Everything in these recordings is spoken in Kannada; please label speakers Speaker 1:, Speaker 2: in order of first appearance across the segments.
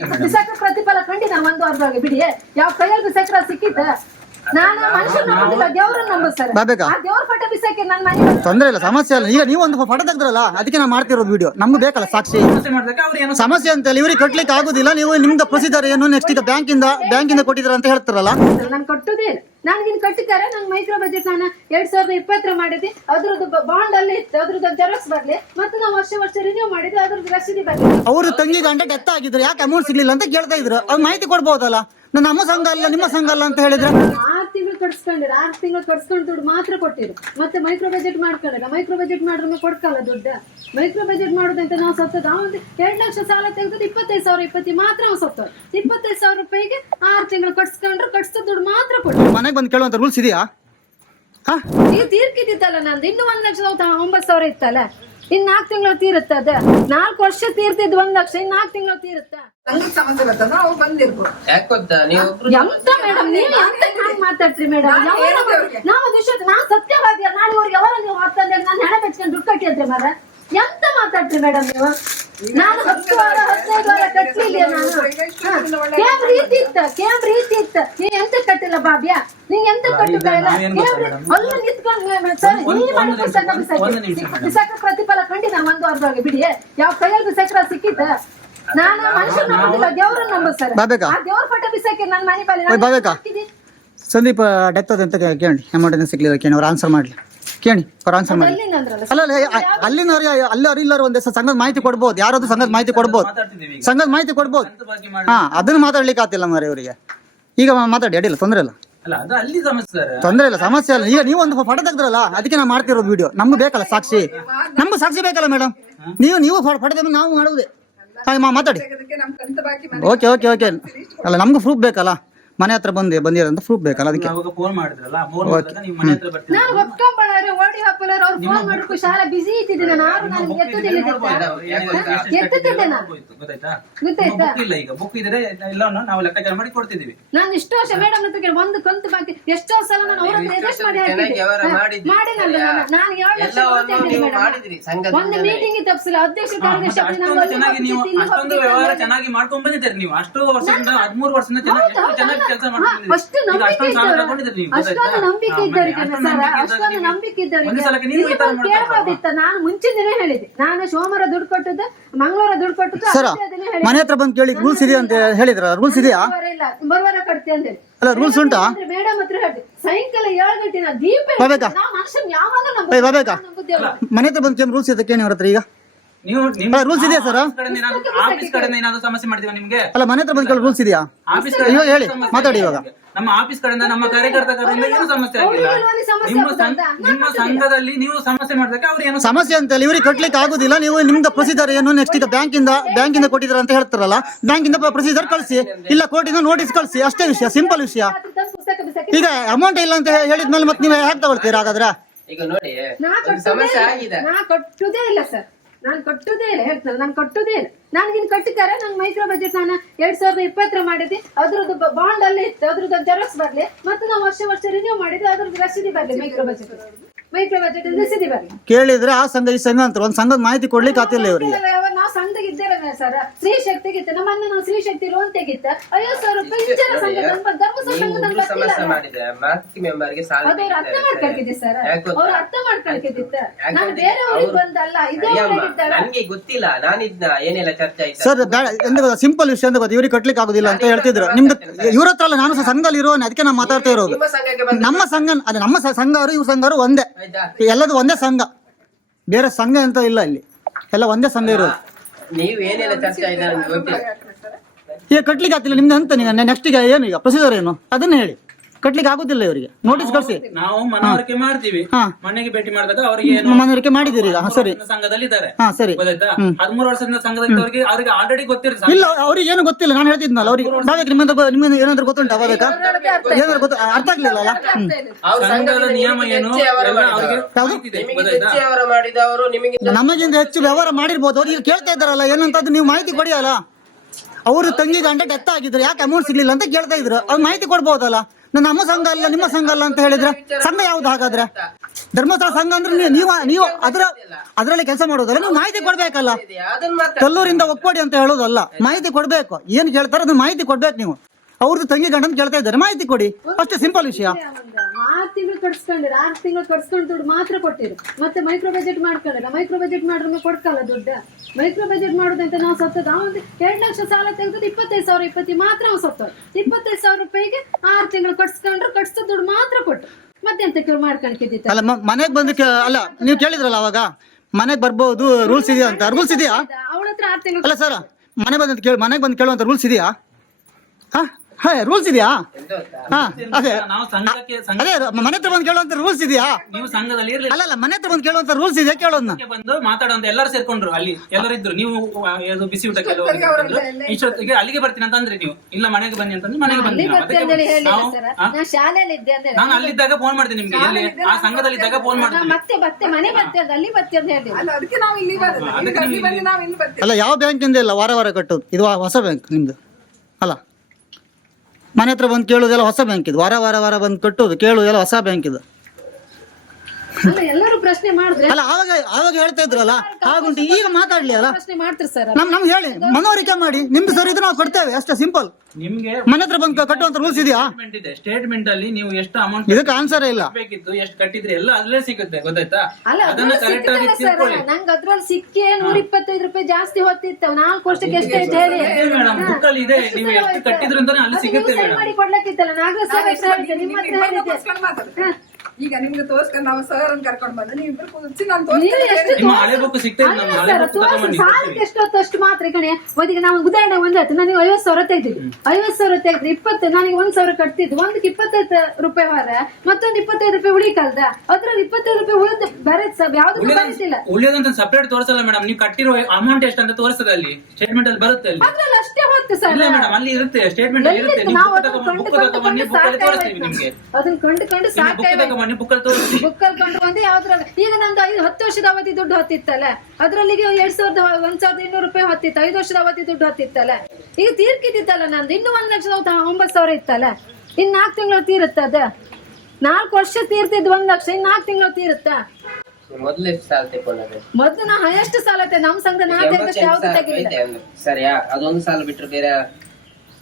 Speaker 1: ಬಿಸಾಕ ಪ್ರತಿಫಲ ಖಂಡಿತ ಒಂದು ವಾರದೊಳಗೆ ಬಿಡಿ ಯಾವ ಕೈಯಲ್ಲಿ ಬಿಸಾಕ್ರ ಸಿಕ್ಕಿತ್ತ ನಾನು
Speaker 2: ತೊಂದ್ರೆ ಇಲ್ಲ ಸಮಸ್ಯೆ ಅಲ್ಲ ಈಗ ನೀವು ಒಂದು ಫೋಟೋ ತೆಗ್ದ್ರಲ್ಲ ಅದಕ್ಕೆ ನಾವು ಮಾಡ್ತಿರೋದು ವಿಡಿಯೋ ನಮ್ಗೆ ಬೇಕಲ್ಲ ಸಾಕ್ಷಿ.
Speaker 3: ಸಮಸ್ಯೆ
Speaker 2: ಅಂತ ಹೇಳಿ ಇವ್ರಿಗೆ ಕಟ್ಲಿಕ್ಕೆ ಆಗುದಿಲ್ಲ. ನೀವು ನಿಮ್ದು ಪ್ರೊಸೀಜರ್ ಏನು? ನೆಕ್ಸ್ಟ್ ಈಗ ಬ್ಯಾಂಕಿಂದ ಬ್ಯಾಂಕಿಂದ ಕೊಟ್ಟಿದ್ರ ಅಂತ ಹೇಳ್ತಾರಲ್ಲ.
Speaker 1: ನಾನು ಕಟ್ಟುದೇ ಇಲ್ಲ. ನಾನು ಇನ್ ಕಟ್ಟಿದ್ದಾರೆ. ನಂಗೆ ಮೈಕ್ರೋ ಬಜೆಟ್ ನಾನು ಎರಡ್ ಸಾವಿರದ ಇಪ್ಪತ್ತರ ಮಾಡಿದ್ದೆ. ಅದ್ರದ್ದು ಬಾಂಡ್ ಅಲ್ಲಿ ಇತ್ತು. ಅದ್ರದ್ದು ಜೆರಾಕ್ಸ್ ಬರ್ಲಿ. ಮತ್ತೆ ನಾವು ವರ್ಷ ವರ್ಷ ರಿನ್ಯೂ ಮಾಡಿದ್ವಿ. ಅದ್ರದ್ದು ರಸೀದಿ ಬರ್ಲಿ.
Speaker 2: ಅವರು ತಂಗಿ ಗಂಡ ಡೆತ್ ಆಗಿದ್ರು. ಯಾಕೆ ಅಮೌಂಟ್ ಸಿಗ್ಲಿಲ್ಲ ಅಂತ ಕೇಳ್ತಾ ಇದ್ರು. ಅವ್ರು ಮಾಹಿತಿ ಕೊಡ್ಬೋದಲ್ಲ? ನನ್ನ ನಮ್ಮ ಸಂಘ ಅಲ್ಲ ನಿಮ್ಮ ಸಂಘ ಅಲ್ಲ ಅಂತ ಹೇಳಿದ್ರೆ?
Speaker 1: ಕಟ್ಸ್ಕೊಂಡಿರ ಆರು ತಿಂಗಳು ಕಟ್ಸ್ಕೊಂಡು ದುಡ್ಡು ಮಾತ್ರ ಕೊಟ್ಟಿರು. ಮತ್ತೆ ಮೈಕ್ರೋ ಬಜೆಟ್ ಮಾಡ್ಕೊಂಡಿರ ಮೈಕ್ರೋ ಬಜೆಟ್ ಮಾಡಿದ್ರೆ ಕೊಡ್ಕಲ್ಲ ದುಡ್ಡು. ಮೈಕ್ರೋ ಬಜೆಟ್ ಮಾಡುದಂತ ನಾವು ಸತ್ತದ ಒಂದು ಎರಡು ಲಕ್ಷ ಸಾಲ ತೆಗೆದು ಇಪ್ಪತ್ತೈದು ಸಾವಿರ ಇಪ್ಪತ್ತಿ ಮಾತ್ರ ಅವ್ನು ಸತ್ತ ಇಪ್ಪತ್ತೈದು ಸಾವಿರ ರೂಪಾಯಿಗೆ ಆರು ತಿಂಗಳು ಕಟ್ಸ್ಕೊಂಡ್ರೆ ಕಟ್ಸಿದ ದುಡ್ಡು ಮಾತ್ರ ಕೊಟ್ಟು
Speaker 2: ಮನೆಗೆ ಬಂದು ಕೇಳುವಂತ ರೂಲ್ಸ್ ಇದೆಯಾ? ಹಾ?
Speaker 1: ಈಗ ತೀರ್ಕಿದ್ದಿತ್ತಲ್ಲ ನಂದು? ಇನ್ನು ಒಂದು ಲಕ್ಷದ ಒಂಬತ್ತು ಸಾವಿರ ಇತ್ತಲ್ಲ? ಇನ್ ನಾಲ್ಕು ತಿಂಗಳು ತೀರುತ್ತೆ ಅದ? ನಾಲ್ಕು ವರ್ಷ ತೀರ್ತಿದ್ ಒಂದ್ ಲಕ್ಷ ಇನ್ ನಾಲ್ಕು ತಿಂಗಳು ತೀರುತ್ತ?
Speaker 4: ಸಂಘಕ್ಕೆ ಸಮಸ್ಯೆ ಬರ್ತದ ನಾವು ಬಂದಿರ್ಬೋದು.
Speaker 5: ಯಾಕೆ ಗೊತ್ತಾ?
Speaker 1: ಎಂತ ಮೇಡಮ್ ನೀವು ಎಂತ ಹ್ಯಾಂಗ್ ಮಾತಾಡ್ತೀರಿ ಮೇಡಮ್. ನಾವು ವಿಶ್ವ ನಾ ಸತ್ಯವಾದಿ ನಾಳೆ ಅವ್ರಿಗೆ ಯಾವಾಗ ನೀವು ಮಾತಾಡಿದ್ರೆ ನಾನು ಹಣ ಬೆಚ್ಕೊಂಡು ದುಡ್ಡು ಕಟ್ಟಿದ್ರೆ ಮಾರ? ಎಂತ ಮಾತಾಡ್ತೀರಿ ಮೇಡಮ್ ನೀವು? ನಾನು ಹತ್ತು ವಾರ ಇತ್ತ ಕೇಮ್ ರೀತಿ ಇತ್ತ ನೀ ಎಂತ ಕಟ್ಟಿಲ್ಲ ಬಾಬ್ಯ? ನೀ ಎಂತ ಕಟ್ಟು ಬೇಡ
Speaker 3: ನಾವೇನ್ ಗೊತ್ತಾ madam?
Speaker 1: ಅಲ್ಲ ನಿಂತ್ಕೊಂಡು ಸರ್ ನೀ ಮಾಡಿ ಬಿಸಾಕಿ. ಬಿಸಾಕ ಪ್ರತಿಫಲ ಖಂಡಿತ ಒಂದು ಅರ್ಧವಾಗಿ ಬಿಡಿ. ಯಾವ ಕೈಯಲ್ಲಿ ಬಿಸಾಕ್ರ ಸಿಕ್ಕಿತ್ತ ನಾನು ಮನುಷ್ಯನ ನಂಬಿಲ್ಲ ದೇವ್ರನ್ನ ನಂಬ ಸರ್. ಆ ದೇವ್ರ ಫೋಟೋ ಬಿಸಾಕಿ ನನ್ನ ಮನೆ ಬಾಲಿ
Speaker 2: ಸಂದೀಪ ಬಾಬೇಕಾ? ಸಂದೀಪ್ ಡೆತ್ ಅಂತ ಕೇಳಿ ಅಮೌಂಟ್ ಸಿಗ್ಲಿಲ್ಲ ಕೇಳಿ ಅವ್ರು ಆನ್ಸರ್ ಮಾಡ್ಲಿ. ಕೇಳಿ ಅವ್ರ ಆನ್ಸರ್ ಮಾಡಿ. ಅಲ್ಲ? ಅಲ್ಲ ಅಲ್ಲಿನ ಅಲ್ಲಿ ಇಲ್ಲರು ಒಂದೇ ಸಂಘದ ಮಾಹಿತಿ ಕೊಡ್ಬೋದು ಯಾರಾದ್ರೂ ಸಂಘದ ಮಾಹಿತಿ ಕೊಡ್ಬೋದು. ಸಂಘದ ಮಾಹಿತಿ ಕೊಡ್ಬೋದು. ಹಾ ಅದನ್ನ ಮಾತಾಡ್ಲಿಕ್ಕೆ ಆತಿಲ್ಲ ಮಾರಿ ಇವರಿಗೆ. ಈಗ ಮಾತಾಡಿ ಅಡಿಲ್ಲ ತೊಂದರೆ ಇಲ್ಲ ತೊಂದರೆ ಇಲ್ಲ. ಸಮಸ್ಯೆ ಅಲ್ಲ. ಈಗ ನೀವು ಒಂದು ಫೋಟೋ ತೆಗ್ದ್ರಲ್ಲ ಅದಕ್ಕೆ ನಾವು ಮಾಡ್ತಿರೋದು ವಿಡಿಯೋ ನಮ್ಗೆ ಬೇಕಲ್ಲ ಸಾಕ್ಷಿ. ನಮ್ಗೆ ಸಾಕ್ಷಿ ಬೇಕಲ್ಲ ಮೇಡಮ್ ನೀವು ನೀವು ಫೋಟೋ ತೆಗೆದು ನಾವು ಮಾಡುವುದೇ. ಹಾಗೆ ಮಾತಾಡಿ. ಓಕೆ ಓಕೆ ಓಕೆ ಅಲ್ಲ ನಮ್ಗೆ ಪ್ರೂಫ್ ಬೇಕಲ್ಲ. ಮನೆ ಹತ್ರ ಬಂದೆ ಬಂದಿರೋ ಪ್ರೂಫ್ ಬೇಕಲ್ಲ ಅದಕ್ಕೆ?
Speaker 3: ಅವಾಗ ಫೋನ್ ಮಾಡಿದ್ರಲ್ಲ ಫೋನ್ ಮಾಡಿದಾಗ ನೀವು ಮನೆ ಹತ್ರ ಬರ್ತೀನಿ
Speaker 1: ನಾನು ಒಪ್ಕೊಂಬಳಾರೆ ಓಡಿ ಹಾಕಲಾರ ಅವ್ರು ಫೋನ್ ಮಾಡ್ಬೇಕು ಶಾಲಾ ಬಿಸಿ ಇಟ್ಟಿದ್ದೀನಿ ನಾನು ನಾನು ಎತ್ತುದಿಲ್ಲ ಎತ್ತುತ್ತಿದ್ದೆ ನಾನು.
Speaker 3: ಗೊತ್ತಾಯ್ತಾ?
Speaker 1: ಗೊತ್ತಾಯ್ತಾ?
Speaker 3: ಬುಕ್ ಇಲ್ಲ ಈಗ. ಬುಕ್ ಇದ್ರೆ ಎಲ್ಲವನ್ನು ನಾವು ಲೆಕ್ಕಾಚಾರ ಮಾಡಿ ಕೊಡ್ತಿದೀವಿ
Speaker 1: ನಾನು ಇಷ್ಟ ವರ್ಷ ಮೇಡಮ್ ಹತ್ರ ಕೇಳಿ ಒಂದು ಕಂತು ಬಾಕಿ ಎಷ್ಟೋ ಸಲ ನಾನು ಅವ್ರ ಹತ್ರ ಎದುರಿಸಿ ಮಾಡಿ
Speaker 5: ಚೆನ್ನಾಗಿ
Speaker 1: ಹಾಕಿದ್ದೆ.
Speaker 5: ವ್ಯವಹಾರ
Speaker 1: ಹಾ,
Speaker 5: ಮಾಡಿದ್ರಿ.
Speaker 1: ಮಾಡಿನಲ್ಲ ನಾನು. ನಾನು ಏಳು ಲಕ್ಷ
Speaker 5: ಎಲ್ಲವನ್ನು
Speaker 1: ಕೊಟ್ಟಿದ್ದೀನಿ
Speaker 5: ಮಾಡಿದ್ರಿ ಸಂಘದ
Speaker 1: ಒಂದು. ಮೀಟಿಂಗ್ ತಪ್ಪಿಸಲ್ಲ ಅಧ್ಯಕ್ಷ
Speaker 3: ಹಾ,
Speaker 1: ಕಾರ್ಯದರ್ಶಿ
Speaker 3: ಅಷ್ಟೊಂದು ಚೆನ್ನಾಗಿ ನೀವು ಅಷ್ಟೊಂದು ವ್ಯವಹಾರ ಚೆನ್ನಾಗಿ ಮಾಡ್ಕೊಂಡ್ ಬಂದಿದ್ದೀರಿ ನೀವು. ಅಷ್ಟು ವರ್ಷದಿಂದ ಹದಿಮೂರು ವರ್ಷದಿಂದ ಚೆನ್ನಾಗಿ ಚೆನ್ನಾಗಿ ಕೆಲಸ
Speaker 1: ಅಷ್ಟು ನಂಬಿಕೆ ಇದ್ದವ್ರು.
Speaker 3: ನೀವು
Speaker 1: ಅಷ್ಟೊಂದು ನಂಬಿಕೆ ಇದ್ದವರಿಗೆ ಸರ್,
Speaker 3: ಅಷ್ಟೊಂದು ನಂಬಿಕೆ ನೀವು
Speaker 1: ನಾನು ಮುಂಚಿನ ಹೇಳಿದೆ ನಾನು ಸೋಮವಾರ ದುಡ್ಡು ಕೊಟ್ಟದ್ದು ಮಂಗಳವಾರ ದುಡ್ಡು ಕೊಟ್ಟದ್ದು
Speaker 2: ಸರ
Speaker 1: ದಿನ ಹೇಳಿದೆ.
Speaker 2: ಮನೆ ಹತ್ರ ಬಂದು ಕೇಳಿ ರೂಲ್ಸ್ ಇದೆಯಾ ಅಂತ ಹೇಳಿದ್ರ? ರೂಲ್ಸ್ ಇದೆಯಾ?
Speaker 1: ಬರುವಾರ ಇಲ್ಲ ಬರುವಾರ ಕಟ್ತೆ ಅಂತ ಹೇಳಿ
Speaker 2: ಅಲ್ಲ ರೂಲ್ಸ್ ಉಂಟಾ?
Speaker 1: ಮೇಡಮ್ ಹತ್ರ ಹೇಳಿ ಸಾಯಂಕಾಲ ಏಳು ಗಂಟೆ ದೀಪ ಮನುಷ್ಯನ್ ಯಾವಾಗ
Speaker 2: ಮನೆ ಹತ್ರ ಬಂದು ಕೇಳಿ ರೂಲ್ಸ್ ಇದೆ ಕೇಳಿ ಅವ್ರ ಹತ್ರ ಈಗ?
Speaker 3: ನೀವು ನಿಮ್ಮ
Speaker 2: rules ಇದೆಯಾ ಸರ್?
Speaker 3: ಆಫೀಸ್ ಕಡೆಯಿಂದ ಏನಾದ್ರು- ಆಫೀಸ್ ಕಡೆಯಿಂದ ಏನಾದ್ರು ಸಮಸ್ಯೆ ಮಾಡ್ತೀವ ನಿಮ್ಗೆ?
Speaker 2: ಅಲ್ಲ ಮನೆ ಹತ್ರ ಬಂದು ರೂಲ್ಸ್ ಇದೆಯಾ?
Speaker 3: ಆಫೀಸ್
Speaker 2: ಇವಾಗ ಹೇಳಿ,
Speaker 3: ಸಮಸ್ಯೆ
Speaker 2: ಮಾತಾಡಿ ಇವಾಗ.
Speaker 3: ನಮ್ಮ ಆಫೀಸ್ ಕಡೆಯಿಂದ ನಮ್ಮ ಕಾರ್ಯಕರ್ತರಿಂದ ಏನು ಸಮಸ್ಯೆ ಆಗಿಲ್ಲ. ನಿಮ್ಮ ಸಂಘ-? ನಿಮ್ಮ ಸಂಘದಲ್ಲಿ ನೀವು ಸಮಸ್ಯೆ ಮಾಡಿದಾಗ ಅವ್ರು ಏನು
Speaker 2: ಸಮಸ್ಯೆ ಅಂತ ಹೇಳಿ ಇವ್ರಿಗೆ ಕಟ್ಲಿಕ್ಕೆ ಆಗುದಿಲ್ಲ. ನೀವು ನಿಮ್ದು ಪ್ರೊಸೀಜರ್ ಏನು ನೆಕ್ಸ್ಟ್ ಈಗ ಬ್ಯಾಂಕ್ ಇಂದ ಕೊಟ್ಟಿದ್ರ ಅಂತ ಹೇಳ್ತಾರಲ್ಲ ಬ್ಯಾಂಕಿಂದ ಪ್ರೊಸೀಜರ್ ಕಳಿಸಿ. ಇಲ್ಲ ಕೋರ್ಟಿಂದ ನೋಟಿಸ್ ಕಳಿಸಿ. ಅಷ್ಟೇ ವಿಷಯ ಸಿಂಪಲ್ ವಿಷಯ. ಈಗ ಅಮೌಂಟ್ ಇಲ್ಲ ಅಂತ ಹೇಳಿದ್ಮೇಲೆ ಮತ್ತೆ ನೀವು ಹೇಗೆ ತಗೊಳ್ತೀರಾ ಹಾಗಾದ್ರೆ?
Speaker 5: ಈಗ ನೋಡಿ ಸಮಸ್ಯೆ ಆಗಿದೆ.
Speaker 1: ನಾ ಕಟ್ಟುದೇ ಇಲ್ಲ ಸರ್ ನಾನು ಕಟ್ಟೋದೇ ಇಲ್ಲ ಹೇಳ್ತಾರೆ ನಾನು ಕಟ್ಟೋದೇ ಇಲ್ಲ. ನಾನು ಇನ್ ಕಟ್ಟಿದ್ದಾರೆ? ನಾನು ಮೈಕ್ರೋ ಬಜೆಟ್ ನಾನು ಎರಡ್ ಸಾವಿರದ ಇಪ್ಪತ್ತರ ಮಾಡಿದ್ದೆ. ಅದ್ರದ್ದು ಬಾಂಡ್ ಅಲ್ಲಿ ಇತ್ತು ಅದ್ರದ್ದು ಜೆರಾಕ್ಸ್ ಬರ್ಲಿ. ಮತ್ತೆ ನಾವು ವರ್ಷ ವರ್ಷ ರಿನ್ಯೂ ಮಾಡಿದ್ರೆ ಅದ್ರದ್ದು ರಸೀದಿ ಬರ್ಲಿ ಮೈಕ್ರೋ ಬಜೆಟ್ ಮೈಕ್ರೋ ಬಜೆಟ್ ರಸೀದಿ ಬರ್ಲಿ.
Speaker 2: ಕೇಳಿದ್ರೆ ಆ ಸಂಘ ಈ ಸಂಘ ಅಂತ ಒಂದು ಸಂಘದ ಮಾಹಿತಿ ಕೊಡ್ಲಿಕ್ಕೆ ಆತಿಲ್ಲ ಇವರಿಗೆ.
Speaker 1: ನಾವು ಸಂಘದಾಗ ಇದ್ದೇವೆ ಸರ್. ಸ್ತ್ರೀ ಶಕ್ತಿ ಗಿತ್ತ ನಮ್ಮನ್ನ ನಾವು ಸ್ತ್ರೀ ಶಕ್ತಿ ಲೋನ್ ತೆಗಿತ್ತ ಐವತ್ತು ಸಾವಿರ ರೂಪಾಯಿ ಇಚ್ಚಾರ ಸಂಘ ನಮ್ಮ ಧರ್ಮಸ್ಥಳ ಸಂಘ
Speaker 5: ಸಮಸ್ಯೆ ಮಾಡಿದ್ರೆ ಮಾರ್ಕಿ ಮೆಂಬರ್ಗೆ ಸಾಲ
Speaker 1: ಅದು ಅವ್ರು ಅರ್ಥ ಮಾಡ್ಕೊಳ್ತಿದ್ದೆ ಸರ್? ಅವ್ರು ಅರ್ಥ ಮಾಡ್ಕೊಳ್ತಿದ್ದ. ನಾನು ಬೇರೆ ಊರಿಗೆ ಬಂದಲ್ಲ ಇದೇ
Speaker 5: ನನ್ಗೆ ಗೊತ್ತಿಲ್ಲ. ನಾನಿದ್ನ ಏನೆಲ್ಲ ಚರ್ಚೆ ಆಯ್ತಾ
Speaker 2: ಸರ್ ಬೇಡ ಎಂತ ಗೊತ್ತಾ? ಸಿಂಪಲ್ ವಿಷಯ ಅಂತ ಗೊತ್ತಾ? ಇವ್ರಿಗೆ ಕಟ್ಲಿಕ್ಕೆ ಆಗುದಿಲ್ಲ ಅಂತ ಹೇಳ್ತಿದ್ರು. ನಿಮ್ದು ಇವ್ರ ಹತ್ರ ಅಲ್ಲ ನಾನು ಸಹ ಸಂಘದಲ್ಲಿ ಇರೋನು ಅದಕ್ಕೆ ನಾನು ಮಾತಾಡ್ತಾ ಇರೋದು.
Speaker 5: ನಿಮ್ಮ ಸಂಘಕ್ಕೆ ಬಂದ
Speaker 2: ನಮ್ಮ ಸಂಘ ಅದೇ ನಮ್ಮ ಸಂಘ ಅವರು ಇವ್ರ ಸಂಘ ಅವರು ಒಂದೇ.
Speaker 5: ಆಯ್ತಾ?
Speaker 2: ಎಲ್ಲದು ಒಂದೇ ಸಂಘ. ಬೇರೆ ಸಂಘ ಅಂತ ಇಲ್ಲ ಇಲ್ಲಿ. ಎಲ್ಲ ಒಂದೇ ಸಂಘ ಇರೋದು.
Speaker 5: ನೀವು
Speaker 2: ಈಗ ಕಟ್ಲಿಕ್ಕೆ ಆಗ್ತಿಲ್ಲ, ನಿಮ್ದು ಅಂತ ನೀವು ನೆಕ್ಸ್ಟ್ ಈಗ ಏನು ಈಗ? ಪ್ರೊಸೀಜರ್ ಏನು? ಅದನ್ನ ಹೇಳಿ. ಕಟ್ಲಿಕ್ಕೆ ಆಗುದಿಲ್ಲ ಇವರಿಗೆ. ನೋಟಿಸ್ ಕಳಿಸಿ.
Speaker 3: ನಾವು ಮನವರಿಕೆ ಮಾಡ್ತೀವಿ.
Speaker 2: ಹಾ.
Speaker 3: ಮನೆಗೆ ಭೇಟಿ ಮಾಡಿದಾಗ ಅವರಿಗೆ ಏನು
Speaker 2: ಮನವರಿಕೆ ಮಾಡಿದ್ದೀರಿ ಈಗ. ಹಾ, ಸರಿ.
Speaker 3: ಸಂಘದಲ್ಲಿ ಇದ್ದಾರೆ
Speaker 2: ಹಾ ಸರಿ.
Speaker 3: ಗೊತ್ತಾಯ್ತಾ? ಹದಿಮೂರು ವರ್ಷದಿಂದ ಸಂಘದಲ್ಲಿ ಅವರಿಗೆ ಅವ್ರಿಗೆ ಆಲ್ರೆಡಿ ಗೊತ್ತಿರುತ್ತೆ
Speaker 2: ಇಲ್ಲ ಅವ್ರಿಗೆ ಏನು ಗೊತ್ತಿಲ್ಲ. ನಾನು ಹೇಳ್ತಿದ್ನಲ್ಲ ಅವ್ರಿಗೆ ಬಾಬೇಕು ನಿಮ್ಮಿಂದ ಗೊ- ನಿಮ್ಮಿಂದ ಏನಾದ್ರು ಗೊತ್ತುಂಟು ಅವಾಗ ಏನಾದ್ರು ಗೊತ್ತ ಅರ್ಥ ಆಗ್ಲಿಲ್ಲ ಅಲ್ಲ? ಹ್ಮ್.
Speaker 5: ಅವ್ರ
Speaker 3: ಸಂಘದ ನಿಯಮ ಏನು? ಎಲ್ಲ
Speaker 5: ಮಾಡಿದವರು.
Speaker 3: ಅವ್ರಿಗೆ ಮಾಹಿತಿ
Speaker 5: ನಿಮಗೆ
Speaker 3: ಗೊತ್ತಾಯ್ತಾ?
Speaker 5: ಹೆಚ್ಚು ಮಾಡಿದವರು ನಿಮಗೆ
Speaker 2: ನಮಗಿಂತ ಹೆಚ್ಚು ವ್ಯವಹಾರ ಮಾಡಿರ್ಬೋದು. ಅವ್ರಿಗೆ ಕೇಳ್ತಾ ಇದ್ದಾರಲ್ಲ ಏನಂತದ್ದು ನೀವು ಮಾಹಿತಿ ಕೊಡಿಯಲ್ಲ ಅವರು ತಂಗಿ ಗಂಡ ಡೆತ್ ಆಗಿದ್ರು ಯಾಕೆ ಅಮೌಂಟ್ ಸಿಗ್ಲಿಲ್ಲ ಅಂತ ಕೇಳ್ತಾ ಇದ್ರು. ಅವ್ರು ಮಾಹಿತಿ ಕೊಡ್ಬೋದಲ್ಲ? ನಮ್ಮ ಸಂಘ ಅಲ್ಲ, ನಿಮ್ಮ ಸಂಘ ಅಲ್ಲ ಅಂತ ಹೇಳಿದ್ರೆ ಸಂಘ ಯಾವ್ದು ಹಾಗಾದ್ರೆ? ಧರ್ಮಸ್ಥಳ ಸಂಘ ಅಂದ್ರೆ ನೀವು- ನೀವು ಅದ್ರ ಅದರ ಅದರಲ್ಲಿ ಕೆಲಸ ಮಾಡೋದಲ್ಲ, ನೀವು ಮಾಹಿತಿ ಕೊಡ್ಬೇಕಲ್ಲ. ಕಲ್ಲೂರಿಂದ ಒಕ್ಕೋಡಿ ಅಂತ ಹೇಳೋದಲ್ಲ, ಮಾಹಿತಿ ಕೊಡ್ಬೇಕು. ಏನ್ ಕೇಳ್ತಾರೆ ಅದನ್ನ ಮಾಹಿತಿ ಕೊಡ್ಬೇಕು ನೀವು. ಅವ್ರದ್ದು ತಂಗಿ ಗಂಡನ್ ಕೇಳ್ತಾ ಇದ್ದಾರೆ, ಮಾಹಿತಿ ಕೊಡಿ. ಅಷ್ಟೇ ಸಿಂಪಲ್ ವಿಷಯ.
Speaker 1: ಆರು ತಿಂಗಳು ಕಟ್ಸ್ಕೊಂಡಿರ ಆರು ತಿಂಗಳು ಕಟ್ಸ್ಕೊಂಡು ದುಡ್ಡು ಮಾತ್ರ ಕೊಟ್ಟಿರು. ಮತ್ತೆ ಮೈಕ್ರೋ ಬಜೆಟ್ ಮಾಡ್ಕೊಂಡಿರ ಮೈಕ್ರೋ ಬಜೆಟ್ ಮಾಡಿದ್ರೆ ಕೊಡ್ಕಲ್ಲ ದುಡ್ಡು. ಮೈಕ್ರೋ ಬಜೆಟ್ ಮಾಡೋದಂತ ನಾವು ಸತ್ತದ ಅವನು ಎರಡು ಲಕ್ಷ ಸಾಲ ತೆಗೆದು ಇಪ್ಪತ್ತೈದು ಸಾವಿರ ಇಪ್ಪತ್ತಿ ಮಾತ್ರ ಅವ್ನು ಸತ್ತ ಇಪ್ಪತ್ತೈದು ಸಾವಿರ ರೂಪಾಯಿಗೆ ಆರು ತಿಂಗಳು ಕಟ್ಸ್ಕೊಂಡ್ರು ಕಟ್ಸೋ ದುಡ್ಡು ಮಾತ್ರ ಕೊಟ್ಟು ಮತ್ತೆಂತ ಕೇಳಿ ಮಾಡ್ಕೊಳಕಿದ್ದಿತ್ತು
Speaker 2: ಅಲ್ಲ ಮನೆಗೆ ಬಂದು ಅಲ್ಲ ನೀವು ಕೇಳಿದ್ರಲ್ಲ ಅವಾಗ? ಮನೆಗೆ ಬರ್ಬೋದು ರೂಲ್ಸ್ ಇದೆಯಾ ಅಂತ. ರೂಲ್ಸ್ ಇದೆಯಾ?
Speaker 1: ಅವಳ ಹತ್ರ ಆರು ತಿಂಗಳು
Speaker 2: ಅಲ್ಲ ಸರ್ ಮನೆ ಬಂದು ಕೇಳಿ ಮನೆಗೆ ಬಂದು ಕೇಳುವಂತ ರೂಲ್ಸ್ ಇದೆಯಾ? ಹಾ? ಹಾ ರೂಲ್ಸ್ ಇದೆಯಾ? ಹಾ ಅದೇ.
Speaker 3: ನಾವು ಸಂಘಕ್ಕೆ
Speaker 2: ಅದೇ
Speaker 3: ಸಂಘಕ್ಕೆ
Speaker 2: ಮನೆ ಹತ್ರ ಬಂದು ಕೇಳುವಂತ ರೂಲ್ಸ್ ಇದೆಯಾ?
Speaker 3: ನೀವು ಸಂಘದಲ್ಲಿ ಇರ್ಲಿಲ್ಲ
Speaker 2: ಅಲ್ಲ ಅಲ್ಲ ಮನೆ ಹತ್ರ ಬಂದು ಕೇಳುವಂತ ರೂಲ್ಸ್ ಇದೆಯಾ ಕೇಳೋದ್ನ
Speaker 3: ಬಂದು ಮಾತಾಡುವಂತ ಎಲ್ಲರೂ ಸೇರ್ಕೊಂಡ್ರು ಅಲ್ಲಿ. ಎಲ್ಲರೂ ಇದ್ರು. ನೀವು ಆ, ಯಾವ್ದು ಬಿಸಿ ಊಟಕ್ಕೆ ಎಲ್ಲ. ಇಷ್ಟೊತ್ತಿಗೆ ಅಲ್ಲಿಗೆ ಬರ್ತೀನಿ ಅಂತ ಅಂದ್ರೆ ನೀವು. ಇಲ್ಲ ಮನೆಗೆ ಬನ್ನಿ ಅಂತಂದ್ರೆ ಮನೆಗೆ ಬನ್ನಿ ನಾವು.
Speaker 1: ಅಂತೇಳಿ
Speaker 3: ಅದಕ್ಕೆ
Speaker 1: ಹೇಳಿಲ್ಲ
Speaker 3: ನಾವು
Speaker 1: ಸರ್
Speaker 3: ಆ?
Speaker 1: ನಾ ಶಾಲೆಯಲ್ಲಿ ಇದ್ದೆ ಅಂತ ಹೇಳಿ
Speaker 3: ನಾನು ಅಲ್ಲಿದ್ದಾಗ ಫೋನ್ ಮಾಡ್ತೀನಿ ನಿಮ್ಗೆ. ಎಲ್ಲಿ? ಆ ಸಂಘದಲ್ಲಿದ್ದಾಗ ಫೋನ್
Speaker 1: ನಾ
Speaker 3: ಮಾಡ್ತೀನಿ.
Speaker 1: ಮತ್ತೆ ಬತ್ತೆ ಮನೆ ಬತ್ತೆ ಅಲ್ಲಿ ಬತ್ತೆ ಅಂತ ಹೇಳಿ
Speaker 4: ಅಲ್ಲ ಅದಕ್ಕೆ ನಾವು ಇಲ್ಲಿ ಬರೋದು. ಈಗ ಅಲ್ಲಿ ಬಂದು ನಾವು ಇಲ್ಲಿ ಬರ್ತೀವಿ.
Speaker 2: ಅಲ್ಲ ಯಾವ ಬ್ಯಾಂಕಿಂದ ಇಲ್ಲ? ವಾರ ವಾರ ಕಟ್ಟೋದು. ಇದು ಆ ಹೊಸ ಬ್ಯಾಂಕ್ ನಿಮ್ದು. ಅಲ್ಲ. ಮನೆ ಹತ್ರ ಬಂದು ಕೇಳೋದೆಲ್ಲ ಹೊಸ ಬ್ಯಾಂಕ್ ಇದು. ವಾರ ವಾರ ವಾರ ಬಂದು ಕಟ್ಟೋದು ಕೇಳೋದೆಲ್ಲ ಹೊಸ ಬ್ಯಾಂಕ್ ಇದು.
Speaker 1: ಪ್ರಶ್ನೆ ಮಾಡಿದ್ರೆ
Speaker 2: ಅಲ್ಲ ಆವಾಗ ಆವಾಗ ಹೇಳ್ತಾ ಇದ್ರಲ್ಲ? ಹಾಗುಂಟು ಈಗ ಮಾತಾಡ್ಲಿ ಅಲ್ಲ?
Speaker 1: ಪ್ರಶ್ನೆ ಮಾಡ್ತಾರೆ ಸರ್
Speaker 2: ನಮ್ ನಮ್ಗೆ ಹೇಳಿ ಮನವರಿಕೆ ಮಾಡಿ. ನಿಮ್ದು ಸರಿ ಇದ್ರೆ ನಾವು ಕೊಡ್ತೇವೆ ಅಷ್ಟೇ ಸಿಂಪಲ್.
Speaker 3: ನಿಮ್ಗೆ
Speaker 2: ಮನೆ ಹತ್ರ ಬಂದು ಕಟ್ಟುವಂತ ರೂಲ್ಸ್ ಇದೆಯಾ?
Speaker 3: ಸ್ಟೇಟ್ಮೆಂಟ್ ಇದೆ. ಸ್ಟೇಟ್ಮೆಂಟ್ ಅಲ್ಲಿ ನೀವು ಎಷ್ಟು ಅಮೌಂಟ್
Speaker 2: ಇದಕ್ಕೆ ಆನ್ಸರ್ ಇಲ್ಲ.
Speaker 3: ಬೇಕಿತ್ತು ಎಷ್ಟು ಕಟ್ಟಿದ್ರಿ ಎಲ್ಲ ಅಲ್ಲೇ ಸಿಗುತ್ತೆ ಗೊತ್ತಾಯ್ತಾ?
Speaker 1: ಅಲ್ಲ
Speaker 3: ಅದನ್ನ ಕರೆಕ್ಟ್ ಆಗಿ ತಿಳ್ಕೊಳ್ಳಿ.
Speaker 1: ನಂಗೆ ಅದ್ರಲ್ಲಿ ಸಿಕ್ಕಿ ನೂರ ಇಪ್ಪತ್ತೈದು ರೂಪಾಯಿ ಜಾಸ್ತಿ ಹೊತ್ತಿತ್ತು. ನಾಲ್ಕು ವರ್ಷಕ್ಕೆ ಎಷ್ಟು ಇದೆ ಹೇಳಿ.
Speaker 3: ಮೇಡಮ್ ಬುಕ್ ಅಲ್ಲಿ ಇದೆ ನೀವು ಎಷ್ಟು ಕಟ್ಟಿದ್ರು ಅಂತಾನೆ ಅಲ್ಲಿ ಸಿಗುತ್ತೆ ಮೇಡಮ್
Speaker 1: ಮಾಡಿ ಕೊಡ್ಲಕ್ಕಿತ್ತಲ್ಲ ನಾಗರಾಜ್ ಸರ್ ನಿಮ್ಮ ಹತ್ರ ಹೇಳಿದ್ದೆ.
Speaker 4: ಈಗ ನಿಮ್ಗೆ ತೋರ್ಸ್ಕೊಂಡ್ ನಾವು ಸರ್ ಕರ್ಕೊಂಡ್ ಬಂದು ನೀವು ಇಬ್ರು ನಾನು
Speaker 1: ನೀವು
Speaker 4: ತೋರಿಸ್ತೀನಿ
Speaker 1: ಎಷ್ಟು
Speaker 3: ನಿಮ್ಮ ಹಳೆ ಬುಕ್ ಸಿಗ್ತಾ ಇದೆ ನಮ್ಮ ಹಳೆ
Speaker 1: ಸರ್
Speaker 3: ಬುಕ್
Speaker 1: ಸಾಲಕ್ಕೆ ಎಷ್ಟು ಹೊತ್ತು ಅಷ್ಟು ಮಾತ್ರ ಕಣೆ ಒದಿಗೆ ನಾವು ಉದಾಹರಣೆ ಒಂದಾಯ್ತು ನನಗೆ ಐವತ್ತು ಸಾವಿರ ತೆಗ್ದಿದ್ದು. ಐವತ್ತು ಸಾವಿರ ತೆಗ್ದು ಇಪ್ಪತ್ತು ನನಗೆ ಒಂದ್ ಸಾವಿರ ಕಟ್ತಿದ್ದು. ಒಂದಕ್ಕೆ ಇಪ್ಪತ್ತೈದು ರೂಪಾಯಿ ವಾರ ಮತ್ತೊಂದು ಇಪ್ಪತ್ತೈದು ರೂಪಾಯಿ ಉಳಿಕಲ್ದ? ಅದ್ರಲ್ಲಿ ಇಪ್ಪತ್ತೈದು ರೂಪಾಯಿ ಉಳಿದ ಬೇರೆ ಯಾವ್ದು ಬರೀತಿಲ್ಲ
Speaker 3: ಉಳಿಯೋದಂತ ಸಪ್ರೇಟ್ ತೋರಿಸಲ್ಲ ಮೇಡಮ್ ನೀವು ಕಟ್ಟಿರೋ ಅಮೌಂಟ್ ಎಷ್ಟು ಅಂತ ತೋರಿಸ್ತದೆ ಅಲ್ಲಿ. ಸ್ಟೇಟ್ಮೆಂಟ್ ಅಲ್ಲಿ ಬರುತ್ತೆ ಅಲ್ಲಿ.
Speaker 1: ಅದ್ರಲ್ಲಿ ಅಷ್ಟೇ ಹೊತ್ತು ಸರ್
Speaker 3: ಇಲ್ಲ ಮೇಡಮ್ ಅಲ್ಲಿ ಇರುತ್ತೆ. ಸ್ಟೇಟ್ಮೆಂಟ್ ಅಲ್ಲಿ ಇರುತ್ತೆ? ನೀವು
Speaker 1: ನಾವು
Speaker 3: ಬುಕ್
Speaker 1: ಅದನ್ನ
Speaker 3: ತಗೊಂಡು
Speaker 1: ಕಂಡು
Speaker 3: ಬುಕ್ ತಗೊಂಡು
Speaker 1: ಕಂಡು
Speaker 3: ಬುಕ್ ಅಲ್ಲಿ ತೋರಿಸ್ತೀವಿ ನಿಮ್ಗೆ.
Speaker 1: ಅದನ್ನ ಕಂಡು ಕಂಡು
Speaker 3: ಬುಕ್
Speaker 1: ಸಾಕಾಯ್ತು
Speaker 3: ತಗೊಂಡು ಬುಕ್ ಅಲ್ಲಿ ತೋರಿಸಿ.
Speaker 1: ಬುಕ್ಕಲ್ಲಿ ಕಲ್ಕೊಂಡು ಬಂದು ಯಾವ್ದ್ರಲ್ಲಿ ಈಗ ನಂದು ಐದು ಹತ್ತು ವರ್ಷದ ಅವಧಿ ದುಡ್ಡು ಹತ್ತಿತ್ತಲ್ಲ? ಅದ್ರಲ್ಲಿಗೆ ಎರಡ್ ಸಾವಿರದ ಒಂದ್ ಸಾವಿರದ ಇನ್ನೂರು ರೂಪಾಯಿ ಹೊತ್ತಿತ್ತು. ಐದು ವರ್ಷದ ಅವಧಿ ದುಡ್ಡು ಹತ್ತಿತ್ತಲ್ಲ? ಈಗ ತೀರ್ಕಿದ್ದಿತ್ತಲ್ಲ ನಂದು. ಇನ್ನು ಒಂದ್ ಲಕ್ಷದ ಒಂಬತ್ ಒಂಬತ್ತು ಸಾವಿರ ಇತ್ತಲ್ಲ? ಇನ್ ನಾಲ್ಕು ತಿಂಗಳು ತೀರುತ್ತ ಅದ? ನಾಲ್ಕು ವರ್ಷ ತೀರ್ತಿದ್ ಒಂದ್ ಲಕ್ಷ. ಇನ್ ನಾಲ್ಕು ತಿಂಗಳು ತೀರುತ್ತಾ?
Speaker 5: ಮೊದ್ಲು ಎಷ್ಟು ಸಾಲ ತಗೊಳ್ಳೋದು
Speaker 1: ಮೊದ್ಲು ನಾ ಎಷ್ಟು ಸಾಲ ನಮ್ ಸಂಘ ನಾಲ್ಕು ತೆಗ್ದಷ್ಟು ಯಾವ್ದು
Speaker 5: ಸರಿಯಾ? ಅದೊಂದು ಸಾಲ ಬಿಟ್ರೆ ಬೇರೆ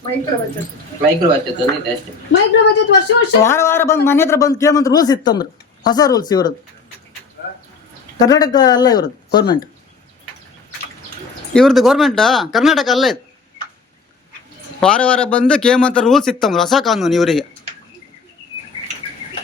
Speaker 4: ಮೈಕ್ರೋ ಬಜೆಟ್
Speaker 5: ಮೈಕ್ರೋ ಬಚತ್ ಒಂದಿದೆ ಅಷ್ಟೇ.
Speaker 1: ಮೈಕ್ರೋ ಬಜೆಟ್ ವರ್ಷ ವರ್ಷ
Speaker 2: ವಾರ ವಾರ ಬಂದು ಮನೆ ಹತ್ರ ಬಂದು ಕೇಳಂತ ರೂಲ್ಸ್ ಇತ್ತಂದ್ರು. ಹೊಸ ರೂಲ್ಸ್ ಇವ್ರದ್ದು. ಕರ್ನಾಟಕ ಅಲ್ಲ ಇವ್ರದ್ದು ಗೌರ್ಮೆಂಟ್ ಇವ್ರದ್ದು ಗೌರ್ಮೆಂಟಾ ಕರ್ನಾಟಕ ಅಲ್ಲ ಇದು. ವಾರ ವಾರ ಬಂದು ಕೇಮಂತ ರೂಲ್ಸ್ ಇತ್ತಂದ್ರು ಹೊಸ ಕಾನೂನು ಇವರಿಗೆ.